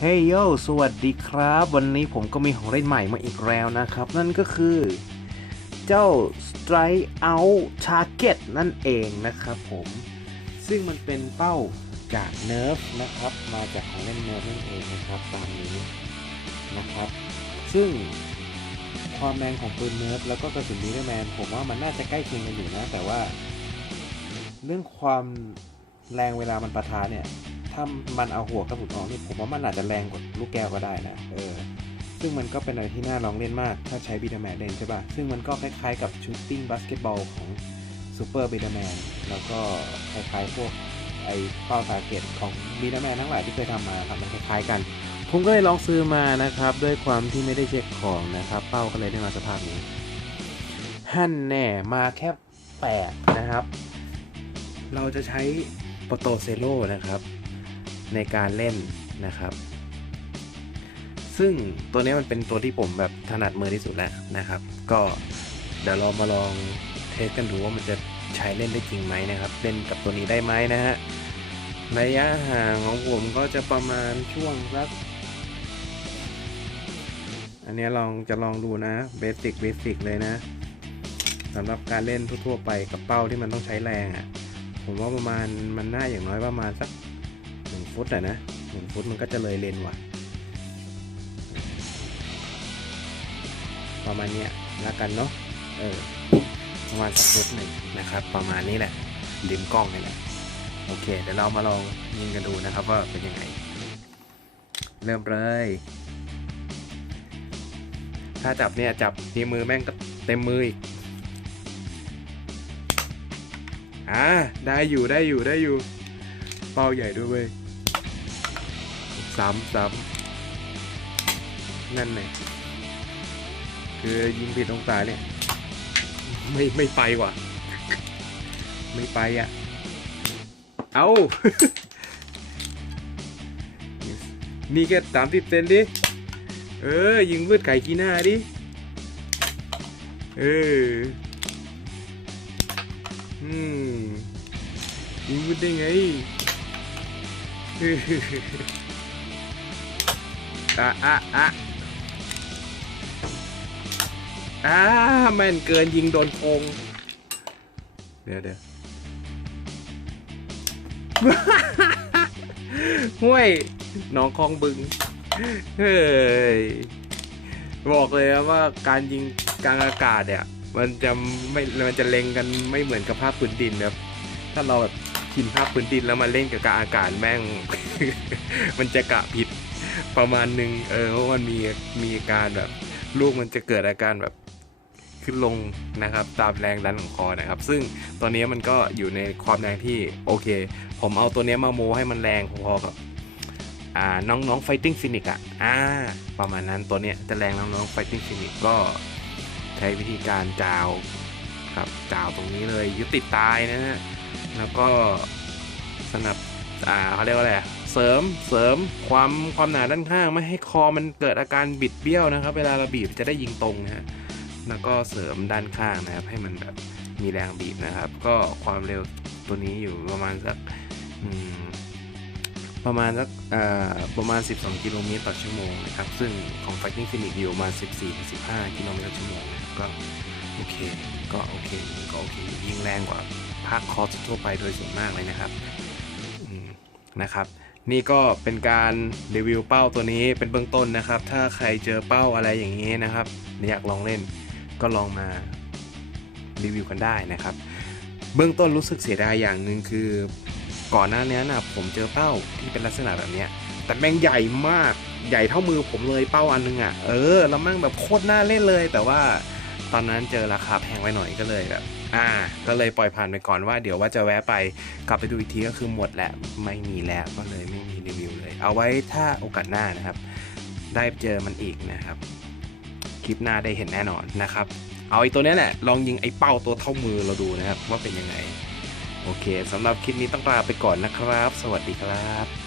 เฮ้ยโยสวัสดีครับ วันนี้ผมก็มีของเล่นใหม่มาอีกแล้วนะครับ นั่นก็คือ เจ้า Strike Out Target นั่นเองนะครับผม ซึ่งมันเป็นเป้าจากเนิร์ฟนะครับ มาจากของเล่นเนิร์ฟนั่นเองนะครับตามนี้นะครับ ซึ่งความแรงของปืนเนิร์ฟแล้วก็กระสุนดีแมนผมว่ามันน่าจะใกล้เคียงกันอยู่นะ แต่ว่า เรื่องความ แรงเวลามันปะทะเนี่ย ถ้ามันเอาหัวกระสุนออกนี่ผมว่ามันอาจจะแรงกว่าลูกแก้วก็ได้นะเออซึ่งมันก็เป็นอะไรที่น่าลองเล่นมาก ถ้าใช้บีดาแมนเล่นใช่ปะซึ่งมันก็คล้ายๆกับชูตติ้งบาสเกตบอลของซูเปอร์บีดาแมนแล้วก็คล้ายๆพวกไอ้เป้าทาเกตของบีดาแมนทั้งหลายที่เคยทำมาครับมันคล้ายๆกัน ผมก็เลยลองซื้อมานะครับ ด้วยความที่ไม่ได้เช็คของนะครับ เป้าก็เลยได้มาสภาพนี้ฮั่นแน่มาแค่แปดนะครับ เราจะใช้ โปโตเซโลนะครับ ในการเล่นนะครับ ซึ่งตัวนี้มันเป็นตัวที่ผมแบบถนัดมือที่สุดแล้วนะครับ ก็เดี๋ยวเรามาลองเทสกันดูว่ามันจะใช้เล่นได้จริงไหมนะครับ เล่นกับตัวนี้ได้ไหมนะฮะระยะห่างของผมก็จะประมาณช่วงสักอันนี้ลองจะลองดูนะเบสิกเบสิกเลยนะสำหรับการเล่นทั่วๆไปกับเป้าที่มันต้องใช้แรงอะ่ะ ผมว่าประมาณมันน่าอย่างน้อยประมาณสักหนึ่งฟุตอะนะหนึ่งฟุตมันก็จะเลยเลนว่ะ ประมาณเนี้ยละกันเนาะเออประมาณสักฟุตหนึ่งนะครับ ประมาณนี้แหละริมกล้องนี่แหละโอเคเดี๋ยวเรามาลองยิงกันดูนะครับว่าเป็นยังไง เริ่มเลย ถ้าจับเนี่ยจับที่มือแม่งก็เต็มมืออีก อ่าได้อยู่ได้อยู่ได้อยู่ เป้าใหญ่ด้วยเว้ยซ้ำซ้ำนั่นไงคือยิงผิดองศาเนี่ย ไม่ไม่ไปว่ะ ไม่ไปอะ เอานี่แค่สามสิบเซนดิ เออ ยิงวืดไก่กีหน้าดิ เออ ดได้ไงอออะอะอะอ่าแม่นเกินยิงโดนโคงเดี๋ยวเดี๋ยวห้วยหน้องคลองบึง เฮ้ย บอกเลยว่าการยิงกลางอากาศเนี่ย มันจะไม่ มันจะเล็งกันไม่เหมือนกับภาพพื้นดินนะครับ ถ้าเราแบบ ชินภาพพื้นดินแล้วมาเล่นกับกาอากาศแม่ง มันจะกะผิดประมาณหนึ่งเออเพราะมันมีมีอาการแบบลูกมันจะเกิดอาการแบบขึ้นลงนะครับ ตามแรงดันของคอนะครับ ซึ่งตัวนี้มันก็อยู่ในความแรงที่โอเค ผมเอาตัวนี้มาโมให้มันแรงพอๆกับอ่าน้องๆ Fighting Phoenix อะอ่าประมาณนั้นตัวเนี้ยจะแรงน้องๆ Fighting Phoenix ก็ใช้วิธีการจาวครับจาวตรงนี้เลยยุติดตายนะฮะ แล้วก็สนับอ่าเขาเรียกว่าอะไรเสริมเสริมความความหนาด้านข้างไม่ให้คอมันเกิดอาการบิดเบี้ยวนะครับ เวลาเราบีบจะได้ยิงตรงนะฮะแล้วก็เสริมด้านข้างนะครับ ให้มันแบบมีแรงบีบนะครับ ก็ความเร็วตัวนี้อยู่ประมาณสักประมาณสักประมาณ 12 กิโลเมตรต่อชั่วโมงนะครับ ซึ่งของ Fighting Phoenix อยู่ประมาณ 14-15 กิโลเมตรต่อชั่วโมงนะก็โอเค ก็โอเค ก็โอเค ยิงแรงกว่า ภาคคอร์สทั่วไปโดยส่วนมากเลยนะครับนะครับนี่ก็เป็นการรีวิวเป้าตัวนี้เป็นเบื้องต้นนะครับ ถ้าใครเจอเป้าอะไรอย่างนี้นะครับอยากลองเล่นก็ลองมารีวิวกันได้นะครับ เบื้องต้นรู้สึกเสียดายอย่างหนึ่งคือ ก่อนหน้านี้นะผมเจอเป้าที่เป็นลักษณะแบบนี้แต่แม่งใหญ่มากใหญ่เท่ามือผมเลยเป้าอันนึงอะ่ะเออแล้วแม่งแบบโคตรน่าเล่นเลย แต่ว่าตอนนั้นเจอราคาแพงไว้หน่อยก็เลยแบบ อ่า ก็เลยปล่อยผ่านไปก่อนว่าเดี๋ยวว่าจะแวะไปกลับไปดูอีกทีก็คือหมดแล้วไม่มีแล้วก็เลยไม่มีรีวิวเลย เอาไว้ถ้าโอกาสหน้านะครับ ได้เจอมันอีกนะครับ คลิปหน้าได้เห็นแน่นอนนะครับ เอาไอ้ตัวนี้แหละลองยิงไอ้เป้าตัวเท่ามือเราดูนะครับ ว่าเป็นยังไง โอเคสำหรับคลิปนี้ต้องลาไปก่อนนะครับ สวัสดีครับ